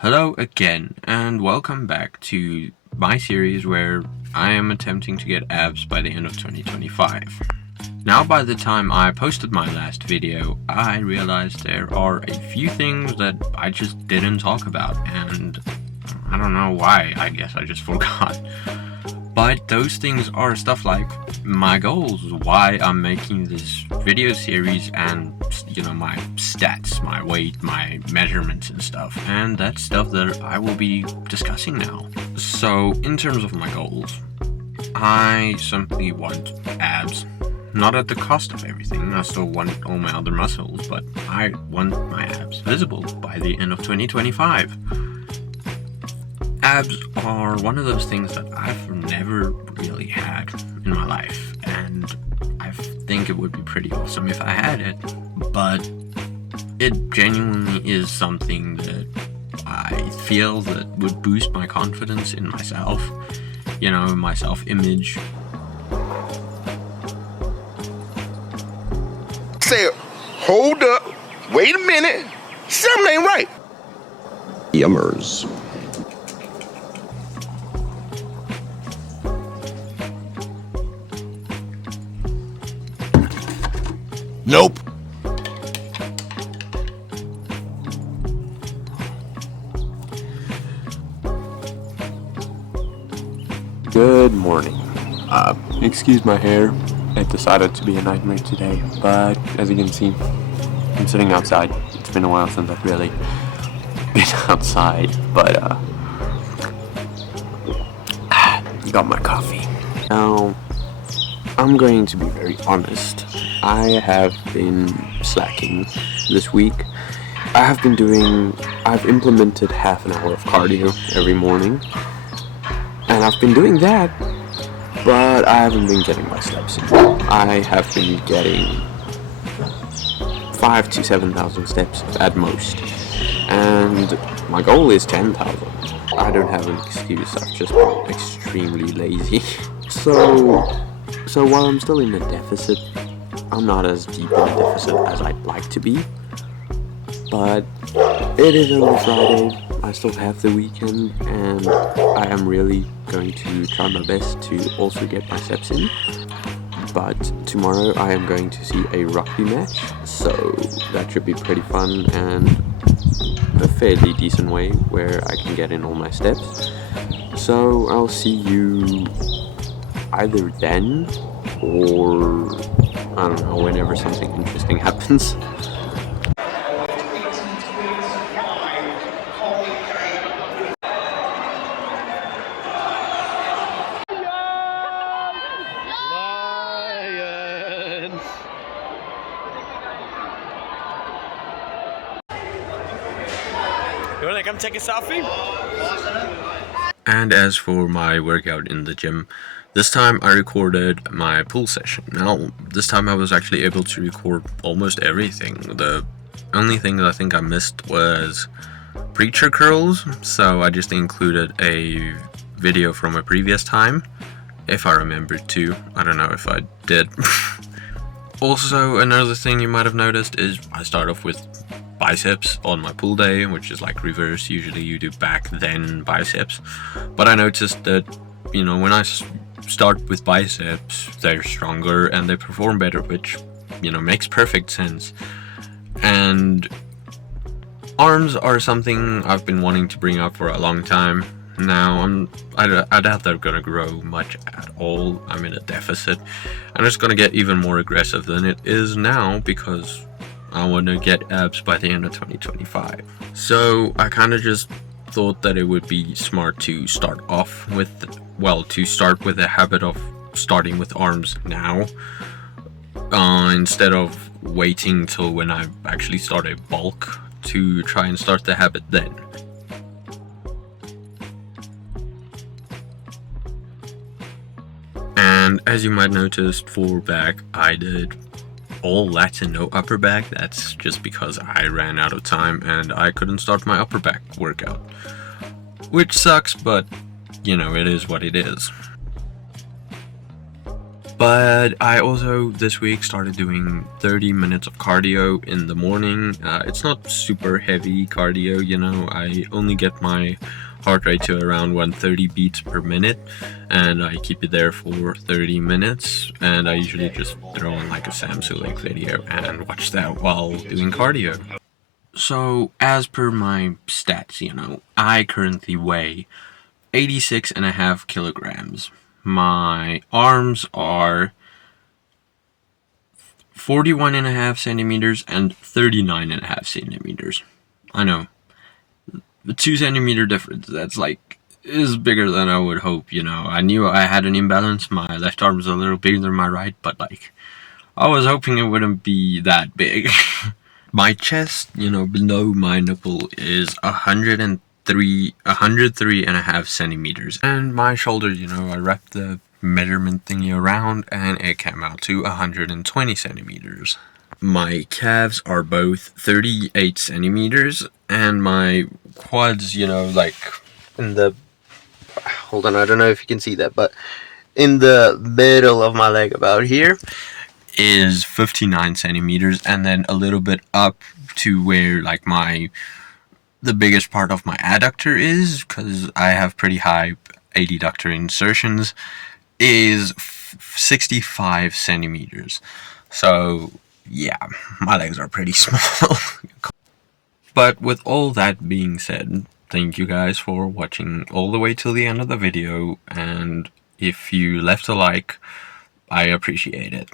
Hello again, and welcome back to my series where I am attempting to get abs by the end of 2025. Now, by the time I posted my last video, I realized there are a few things that I just didn't talk about, and I don't know why. I guess I just forgot. But those things are stuff like my goals, why I'm making this video series, and my stats, my weight, my measurements and stuff. And that's stuff that I will be discussing now. So in terms of my goals, I simply want abs. Not at the cost of everything. I still want all my other muscles, but I want my abs visible by the end of 2025. Abs are one of those things that I've never really had in my life, and I think it would be pretty awesome if I had it, but it genuinely is something that I feel that would boost my confidence in myself, my self-image. Say, hold up, wait a minute, something ain't right. Yummers. Nope. Good morning. Excuse my hair. It decided to be a nightmare today, but as you can see, I'm sitting outside. It's been a while since I've really been outside, but got my coffee. Now, I'm going to be very honest. I have been slacking this week. I've implemented half an hour of cardio every morning, and I've been doing that, but I haven't been getting my steps in. I have been getting 5,000 to 7,000 steps at most, and my goal is 10,000. I don't have an excuse, I've just been extremely lazy. So while I'm still in a deficit, I'm not as deep in a deficit as I'd like to be, but it is only Friday, I still have the weekend, and I am really going to try my best to also get my steps in. But tomorrow I am going to see a rugby match, so that should be pretty fun and a fairly decent way where I can get in all my steps. So I'll see you either then or I don't know, whenever something interesting happens. You wanna come take a selfie? And as for my workout in the gym, this time I recorded my pool session. Now, this time I was actually able to record almost everything. The only thing that I think I missed was preacher curls, so I just included a video from a previous time, if I remembered to. I don't know if I did. Also, another thing you might have noticed is I start off with biceps on my pull day, which is like reverse. Usually you do back then biceps, but I noticed that when I start with biceps, they're stronger and they perform better, which makes perfect sense. And arms are something I've been wanting to bring up for a long time now. I doubt they're gonna grow much at all. I'm in a deficit, and it's gonna get even more aggressive than it is now because I want to get abs by the end of 2025. So I kind of just thought that it would be smart to start with a habit of starting with arms now, instead of waiting till when I actually start a bulk to try and start the habit then. And as you might notice, for back, I did all lats and no upper back. That's just because I ran out of time and I couldn't start my upper back workout, which sucks, but it is what it is. But I also this week started doing 30 minutes of cardio in the morning. It's not super heavy cardio, you know. I only get my heart rate to around 130 beats per minute, and I keep it there for 30 minutes. And I usually just throw on like a Sam Sulek video and watch that while doing cardio. So as per my stats, you know, I currently weigh 86.5 kilograms. My arms are 41.5 centimeters and 39.5 centimeters. I know, the 2 centimeter difference, that's like, is bigger than I would hope, you know. I knew I had an imbalance, my left arm is a little bigger than my right, but like, I was hoping it wouldn't be that big. My chest, you know, below my nipple is 103.5 centimeters. And my shoulders, you know, I wrapped the measurement thingy around and it came out to 120 centimeters. My calves are both 38 centimeters, and my quads, you know, like in the, hold on, I don't know if you can see that, but in the middle of my leg about here is 59 centimeters, and then a little bit up to where like the biggest part of my adductor is, because I have pretty high adductor insertions, is 65 centimeters. So yeah, my legs are pretty small. But with all that being said, thank you guys for watching all the way till the end of the video, and if you left a like, I appreciate it.